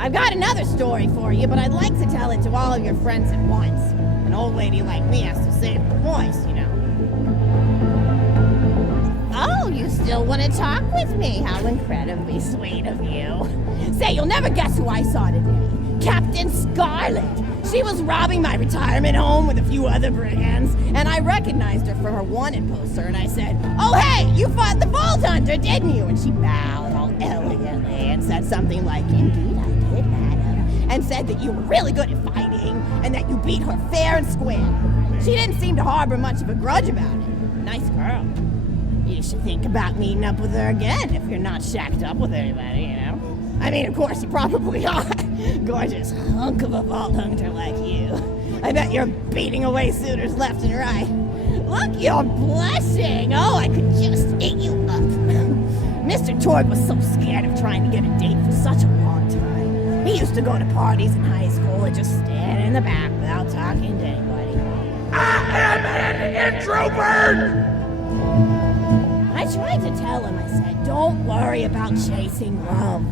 I've got another story for you, but I'd like to tell it to all of your friends at once. An old lady like me has to save her voice, you know. Oh, you still want to talk with me? How incredibly sweet of you. Say, you'll never guess who I saw today. Captain Scarlet. She was robbing my retirement home with a few other brigands, and I recognized her from her wanted poster, and I said, "Oh, hey, you fought the Vault Hunter, didn't you?" And she bowed all elegantly and said something like, "Indeed I did, madam," and said that you were really good at fighting, and that you beat her fair and square. She didn't seem to harbor much of a grudge about it. Nice girl. You should think about meeting up with her again if you're not shacked up with anybody, you know? I mean, of course, you probably are. Gorgeous hunk of a Vault Hunter like you. I bet you're beating away suitors left and right. Look, you're blushing. Oh, I could just eat you up. Mr. Torg was so scared of trying to get a date for such a long time. He used to go to parties in high school and just stand in the back without talking to anybody. I am an introvert! I tried to tell him, I said, don't worry about chasing love.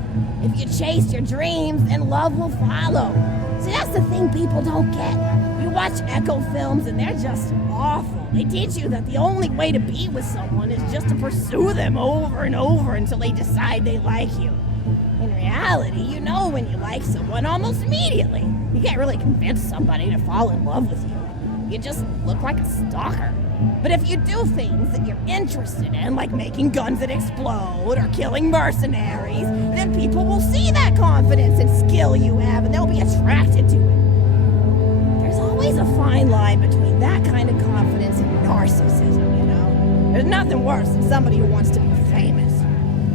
If you chase your dreams, then love will follow. See, that's the thing people don't get. You watch Echo films and they're just awful. They teach you that the only way to be with someone is just to pursue them over and over until they decide they like you. In reality, you know when you like someone almost immediately. You can't really convince somebody to fall in love with you. You just look like a stalker. But if you do things that you're interested in, like making guns that explode or killing mercenaries, then people will see that confidence and skill you have and they'll be attracted to it. There's always a fine line between that kind of confidence and narcissism, you know? There's nothing worse than somebody who wants to be famous.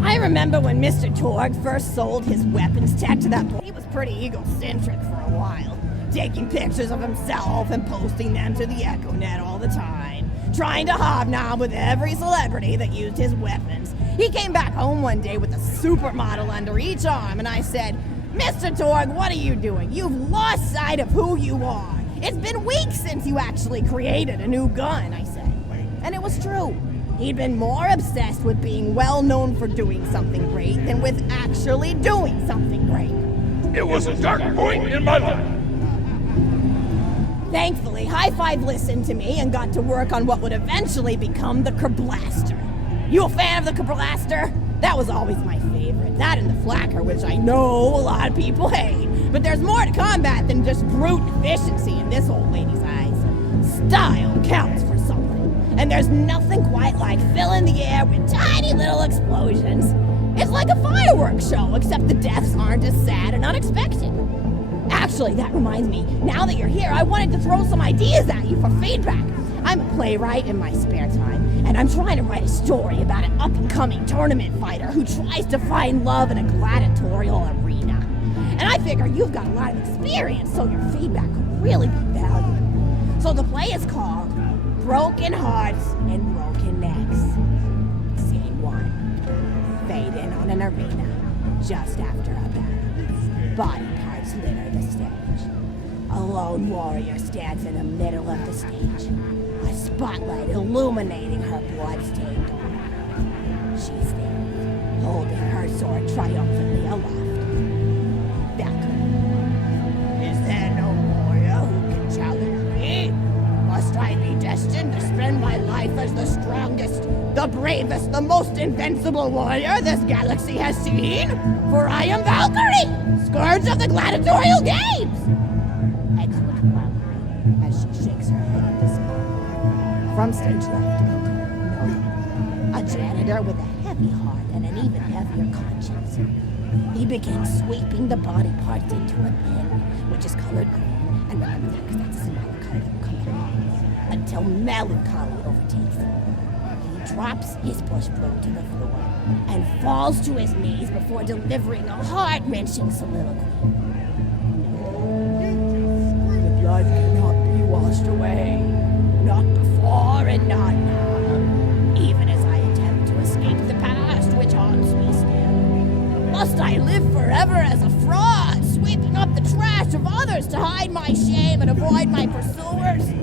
I remember when Mr. Torg first sold his weapons tech to that boy. He was pretty egocentric for a while, taking pictures of himself and posting them to the EchoNet all the time, trying to hobnob with every celebrity that used his weapons. He came back home one day with a supermodel under each arm, and I said, "Mr. Torg, what are you doing? You've lost sight of who you are. It's been weeks since you actually created a new gun," I said. And it was true. He'd been more obsessed with being well known for doing something great than with actually doing something great. It was a dark point in my life. Thankfully, High Five listened to me and got to work on what would eventually become the Kerblaster. You a fan of the Kerblaster? That was always my favorite. That and the Flacker, which I know a lot of people hate. But there's more to combat than just brute efficiency in this old lady's eyes. Style counts for something. And there's nothing quite like filling the air with tiny little explosions. It's like a fireworks show, except the deaths aren't as sad and unexpected. Actually, that reminds me, now that you're here, I wanted to throw some ideas at you for feedback. I'm a playwright in my spare time, and I'm trying to write a story about an up-and-coming tournament fighter who tries to find love in a gladiatorial arena. And I figure you've got a lot of experience, so your feedback could really be valuable. So the play is called Broken Hearts and Broken Necks. Scene 1. Fade in on an arena, just after a battle. Body parts litter the stage. A lone warrior stands in the middle of the stage, a spotlight illuminating her blood-stained armor. She's there, holding her sword triumphantly aloft. Valkyrie. Is there no warrior who can challenge me? Must I be destined to spend my life as the strongest, the bravest, the most invincible warrior this galaxy has seen? For I am Valkyrie, scourge of the gladiatorial games! Excellent Valkyrie, as she shakes her head in dismay. From stage left, no, a janitor with a heavy heart and an even heavier conscience. He begins sweeping the body parts into a bin, which is colored green, and remember that because that's a symbolic color that will come in, until melancholy overtakes him. He drops his bush broom to the floor and falls to his knees before delivering a heart-wrenching soliloquy. No, the blood cannot be washed away, not before and not now, even as I attempt to escape the past which haunts me still. Must I live forever as a fraud, sweeping up the trash of others to hide my shame and avoid my pursuers?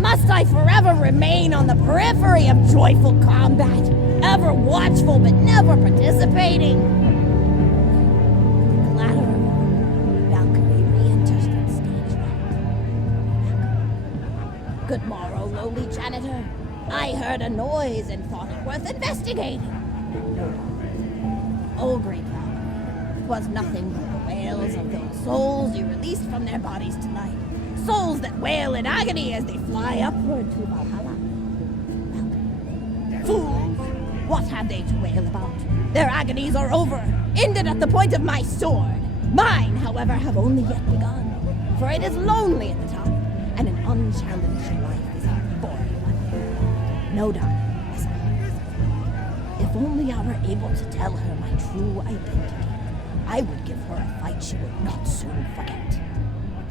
Must I forever remain on the periphery of joyful combat, ever watchful but never participating? The collateral I heard a noise and thought it worth investigating. Oh, great power. It was nothing but the wails of those souls you released from their bodies tonight. Souls that wail in agony as they fly upward to Valhalla. Fools! What have they to wail about? Their agonies are over, ended at the point of my sword. Mine, however, have only yet begun. For it is lonely at the top, and an unchallenged life is a boring one. No doubt, yes, if only I were able to tell her my true identity, I would give her a fight she would not soon forget.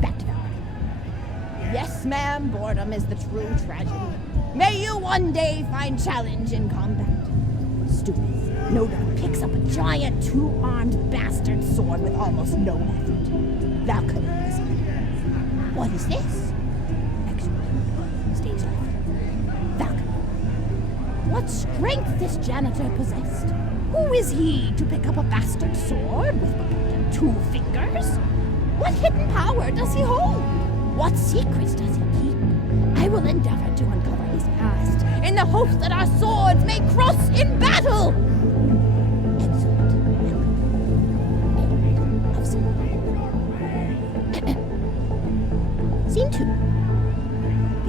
Back to Valhalla. Yes, ma'am, boredom is the true tragedy. May you one day find challenge in combat. Stupid, no doubt picks up a giant two-armed bastard sword with almost no effort. Valkyrie, what is this? Excellent. Stage left. Valkyrie. What strength this janitor possessed? Who is he to pick up a bastard sword with but 2 fingers? What hidden power does he hold? What secrets does he keep? I will endeavor to uncover his past in the hopes that our swords may cross in battle! Excellent. End of scene. Scene 2.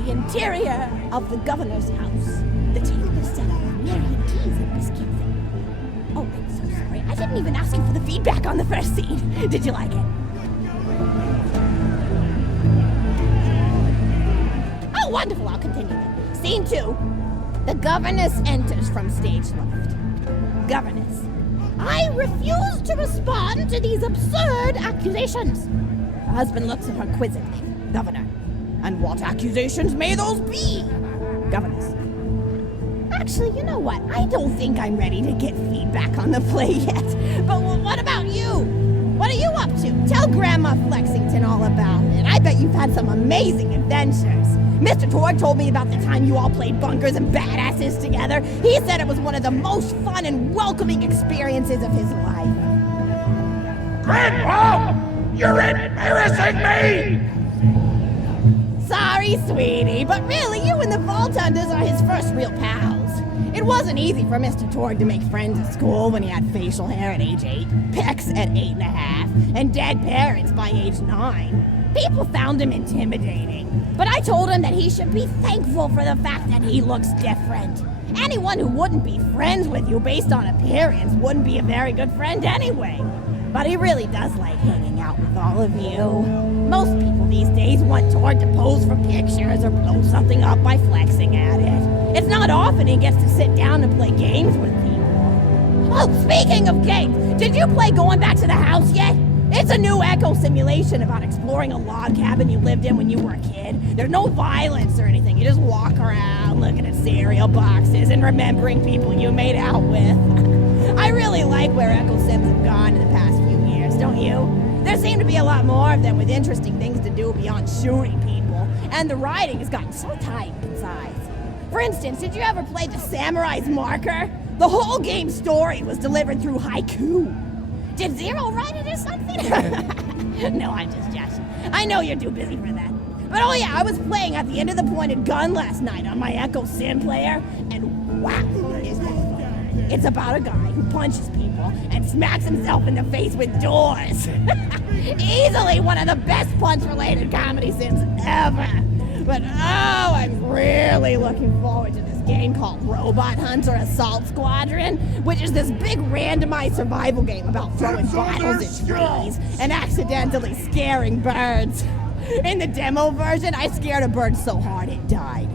The interior of the governor's house. The table is set up with myriad teas and biscuits. Oh, I'm so sorry. I didn't even ask you for the feedback on the first scene. Did you like it? Oh, wonderful. I'll continue then. Scene 2. The governess enters from stage left. Governess. I refuse to respond to these absurd accusations. Her husband looks at her quizzically. Governor. And what accusations may those be? Governess. Actually, you know what? I don't think I'm ready to get feedback on the play yet. But what about you? What are you up to? Tell Grandma Flexington all about it. I bet you've had some amazing adventures. Mr. Torg told me about the time you all played bunkers and badasses together. He said it was one of the most fun and welcoming experiences of his life. Grandpa! You're embarrassing me! Sorry, sweetie, but really, you and the Vaultunders are his first real pals. It wasn't easy for Mr. Torg to make friends at school when he had facial hair at age 8, pecs at 8.5, and dead parents by age 9. People found him intimidating, but I told him that he should be thankful for the fact that he looks different. Anyone who wouldn't be friends with you based on appearance wouldn't be a very good friend anyway. But he really does like hanging out with all of you. Most people these days want Torg to pose for pictures or blow something up by flexing at it. It's not often he gets to sit down and play games with people. Oh, speaking of games, did you play Going Back to the House yet? It's a new echo simulation about exploring a log cabin you lived in when you were a kid. There's no violence or anything. You just walk around looking at cereal boxes and remembering people you made out with. I really like where Echo Sims have gone in the past few years, don't you? There seem to be a lot more of them with interesting things to do beyond shooting people, and the writing has gotten so tight and concise. For instance, did you ever play The Samurai's Marker? The whole game's story was delivered through haiku. Did Zero write it or something? No, I'm just joshing. I know you're too busy for that. But oh yeah, I was playing at the end of the pointed gun last night on my Echo Sim player, and wow, is that fun. It's about a guy who punches people and smacks himself in the face with doors. Easily one of the best punch-related comedy sims ever. But oh, I'm really looking forward to this game called Robot Hunter Assault Squadron, which is this big randomized survival game about throwing bottles at trees and accidentally scaring birds. In the demo version, I scared a bird so hard it died.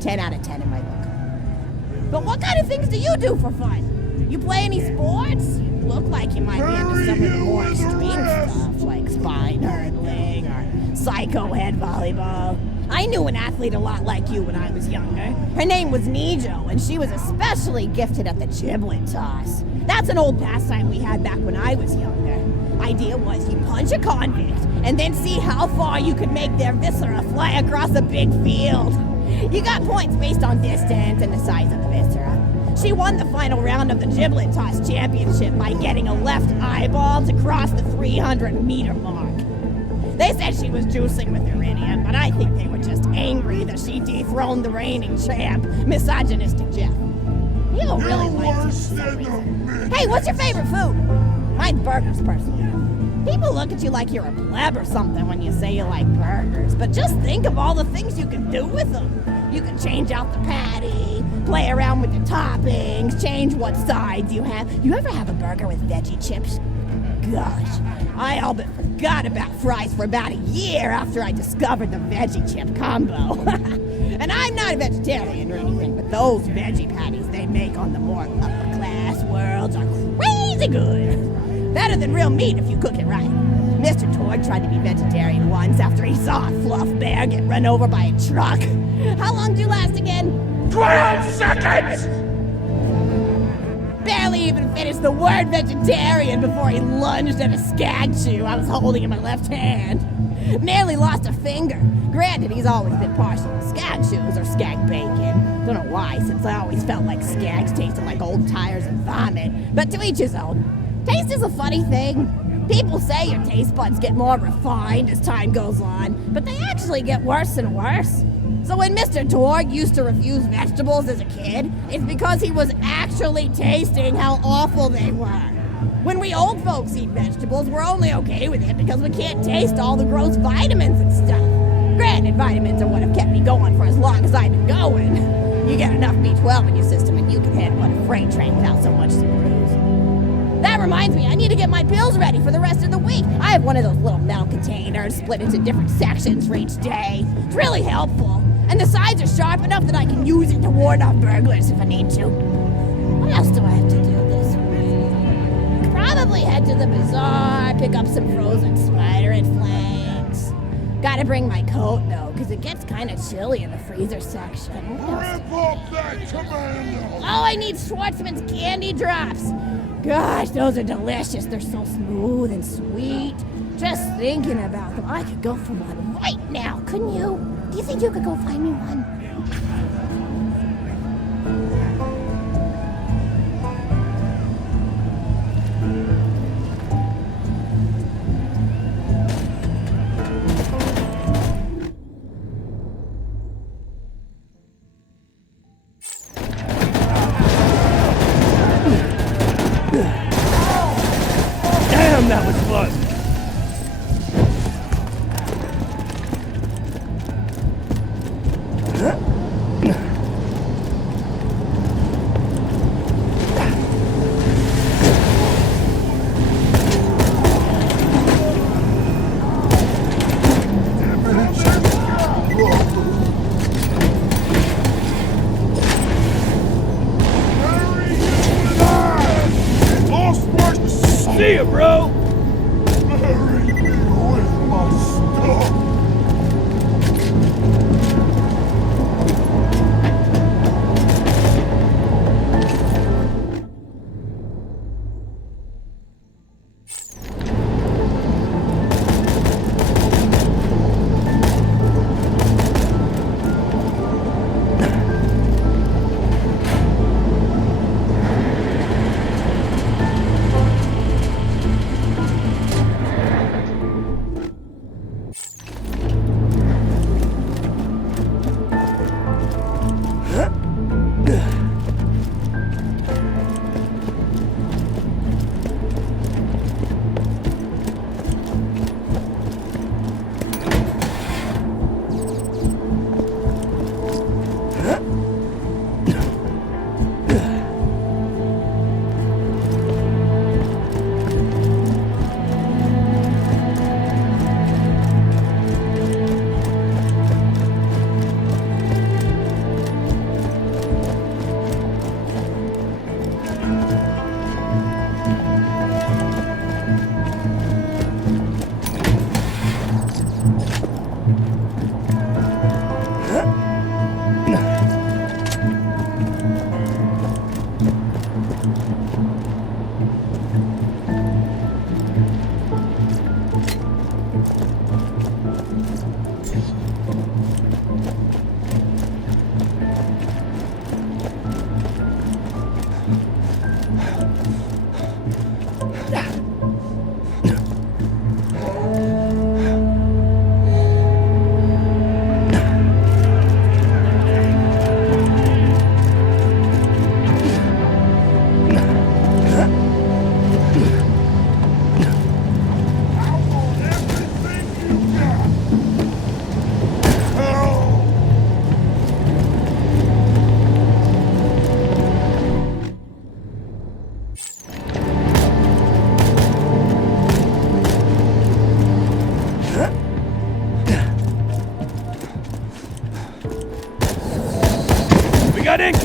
10 out of 10 in my book. But what kind of things do you do for fun? You play any sports? You look like you might be into some of the more extreme stuff, like spine hurdling or psycho head volleyball. I knew an athlete a lot like you when I was younger. Her name was Nijo, and she was especially gifted at the giblet toss. That's an old pastime we had back when I was younger. Idea was you punch a convict, and then see how far you could make their viscera fly across a big field. You got points based on distance and the size of the viscera. She won the final round of the giblet toss championship by getting a left eyeball to cross the 300-meter mark. They said she was juicing with her idiot, but I think they were just angry that she dethroned the reigning champ, misogynistic Jeff. People really like you for some reason. Hey, what's your favorite food? Mine's burgers, personally. People look at you like you're a pleb or something when you say you like burgers, but just think of all the things you can do with them. You can change out the patty, play around with the toppings, change what sides you have. You ever have a burger with veggie chips? Gosh, I all but forgot about fries for about a year after I discovered the veggie chip combo. And I'm not a vegetarian or anything, but those veggie patties they make on the more upper class worlds are crazy good. Better than real meat if you cook it right. Mr. Torg tried to be vegetarian once after he saw a fluff bear get run over by a truck. How long do you last again? 12 seconds! Barely even finished the word vegetarian before he lunged at a skag chew I was holding in my left hand. Nearly lost a finger. Granted, he's always been partial to skag chews or skag bacon. Don't know why, since I always felt like skags tasted like old tires and vomit. But to each his own. Taste is a funny thing. People say your taste buds get more refined as time goes on, but they actually get worse and worse. So when Mr. Torg used to refuse vegetables as a kid, it's because he was actually tasting how awful they were. When we old folks eat vegetables, we're only okay with it because we can't taste all the gross vitamins and stuff. Granted, vitamins are what have kept me going for as long as I've been going. You get enough B12 in your system and you can handle a freight train without so much to bruise. That reminds me, I need to get my pills ready for the rest of the week. I have one of those little metal containers split into different sections for each day. It's really helpful. And the sides are sharp enough that I can use it to ward off burglars if I need to. What else do I have to do this week? Probably head to the bazaar, pick up some frozen spider and flanks. Gotta bring my coat, though, because it gets kind of chilly in the freezer section. Rip up that commando! Oh, I need Schwartzman's candy drops. Gosh, those are delicious. They're so smooth and sweet. Just thinking about them, I could go for one right now, couldn't you? Do you think you could go find me one? Damn, that was fun!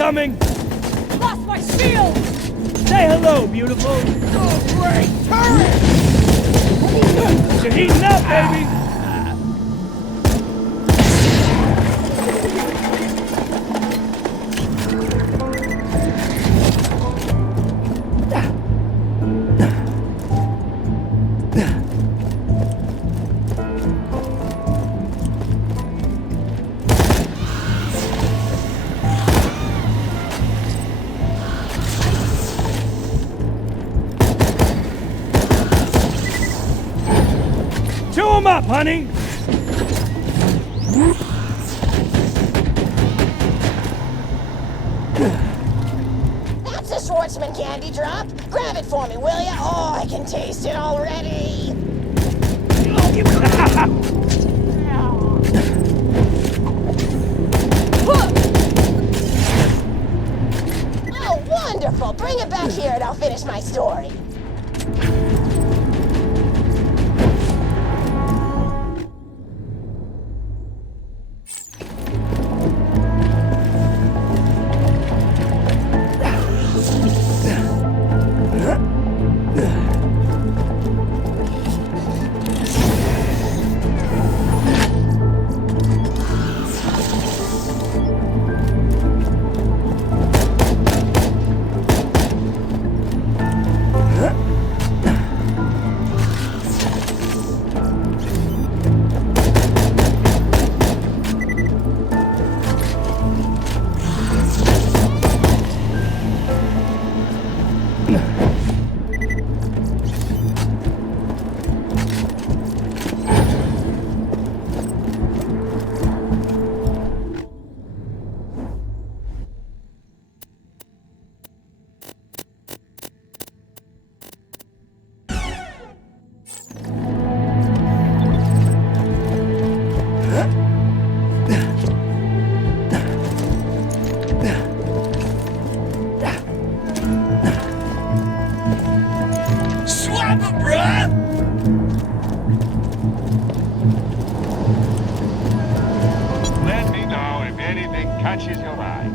coming! Lost my shield! Say hello, beautiful! Oh, great turret! You're heating up, baby! Chew 'em up, honey! That's a Schwartzman candy drop. Grab it for me, will ya? Oh, I can taste it already. Oh, wonderful. Bring it back here and I'll finish my story. Let me know if anything catches your eye.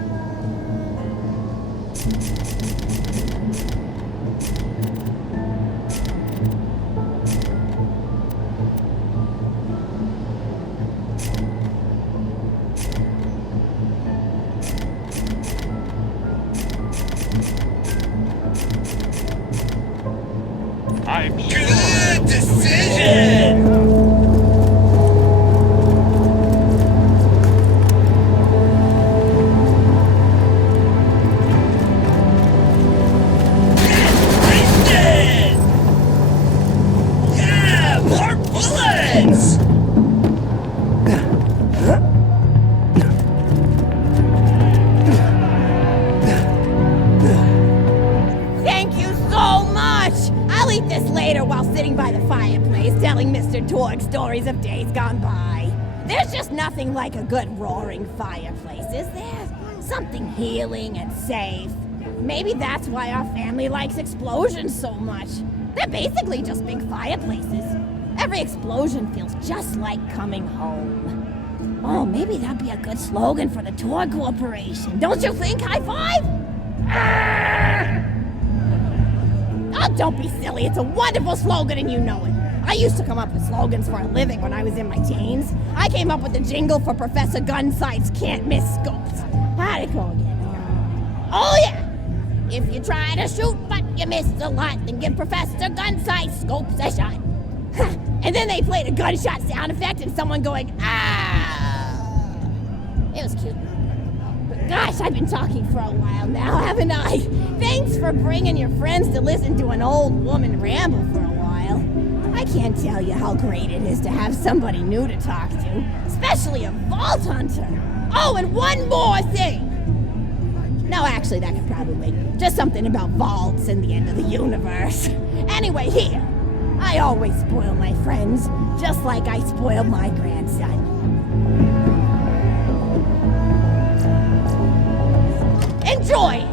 I'm sure. Good decision! Yeah, more bullets! Thank you so much! I'll eat this later while sitting by the fireplace telling Mr. Torg stories of days gone by. There's just nothing like a good roaring fireplace, is there? Something healing and safe. Maybe that's why our family likes explosions so much. They're basically just big fireplaces. Every explosion feels just like coming home. Oh, maybe that'd be a good slogan for the Torg Corporation. Don't you think? High five? Oh, don't be silly. It's a wonderful slogan and you know it. I used to come up with slogans for a living when I was in my teens. I came up with the jingle for Professor Gunsight's Can't Miss Scopes. How'd it go again? Oh, yeah. If you try to shoot but you miss a lot, then give Professor Gunsight's Scopes a shot. And then they played a gunshot sound effect and someone going, ah. It was cute. But gosh, I've been talking for a while now, haven't I? Thanks for bringing your friends to listen to an old woman ramble for a while. I can't tell you how great it is to have somebody new to talk to, especially a vault hunter. Oh, and one more thing. No, actually, that could probably wait. Just something about vaults and the end of the universe. Anyway, here. I always spoil my friends, just like I spoiled my grandson. Enjoy!